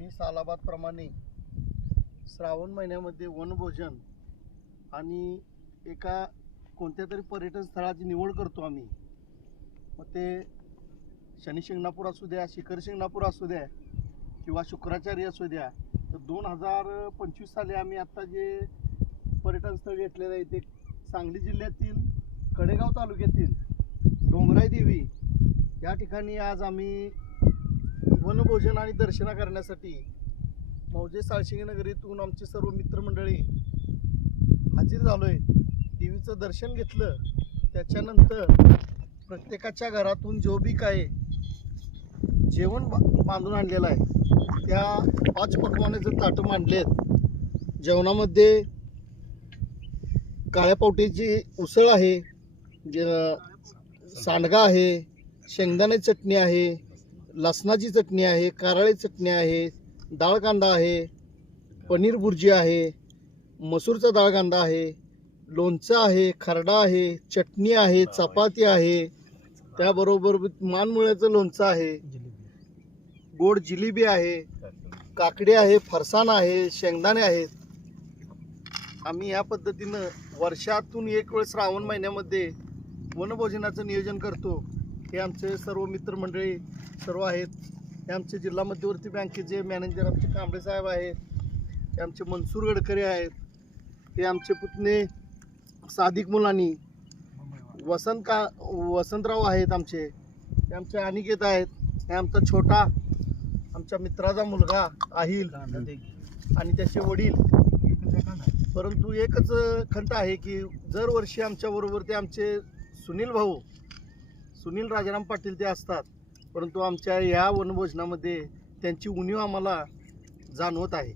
मी सालाबादप्रमाणे श्रावण महिन्यामध्ये वनभोजन आणि एका कोणत्या तरी पर्यटन स्थळाची निवड करतो आम्ही. मग ते शनी शिंगणापूर असू द्या शिखर शिंगणापूर असू द्या किंवा शुक्राचार्य असू द्या तर दोन हजार पंचवीस साली आम्ही आत्ता जे पर्यटन स्थळ घेतलेलं आहे ते सांगली जिल्ह्यातील कडेगाव तालुक्यातील डोंगराई देवी या ठिकाणी आज आम्ही वनभोजन आणि दर्शना करण्यासाठी मौजे साळशिंगे नगरीतून आमची सर्व मित्रमंडळी हजर झालोय. देवीचं दर्शन घेतलं. त्याच्यानंतर प्रत्येकाच्या घरातून जो बी काय जेवण बांधून आणलेलं आहे त्या पाच पकवानाचं ताटं आहेत जेवणामध्ये काळ्या पावटीची उसळ आहे जे सांडगा आहे शेंगदाणे चटणी आहे लसणाची चटणी आहे कारळे चटणी आहे डाळ कांदा आहे पनीर भुर्जी आहे मसूरचा डाळ कांदा आहे लोणचं आहे खरडा आहे चटणी आहे चपाती आहे. त्याबरोबर मानमुळ्याचं लोणचं आहे. गोड जिलेबी आहे. काकडी आहे फरसाण आहे शेंगदाणे आहेत. आम्ही या पद्धतीनं वर्षातून एक वेळ श्रावण महिन्यामध्ये वनभोजनाचं नियोजन करतो. हे आमचे सर्व मित्रमंडळी सर्व आहेत. हे आमचे जिल्हा मध्यवर्ती बँकेचे मॅनेजर आमचे कांबळे साहेब आहेत. हे आमचे मनसूर गडकरी आहेत. हे आमचे पुतणे सादिक मुलानी वसंत का वसंतराव आहेत आमचे. हे आमचे अनिकेत आहेत. हे आमचा छोटा आमच्या मित्राचा मुलगा आहिल आणि त्याचे वडील. परंतु एकच खंत आहे की दरवर्षी आमच्याबरोबर ते आमचे सुनील भाऊ सुनील राजाराम पाटील ते असतात. परंतु आमच्या या वनभोजनामध्ये त्यांची उणीव आम्हाला जाणवत आहे.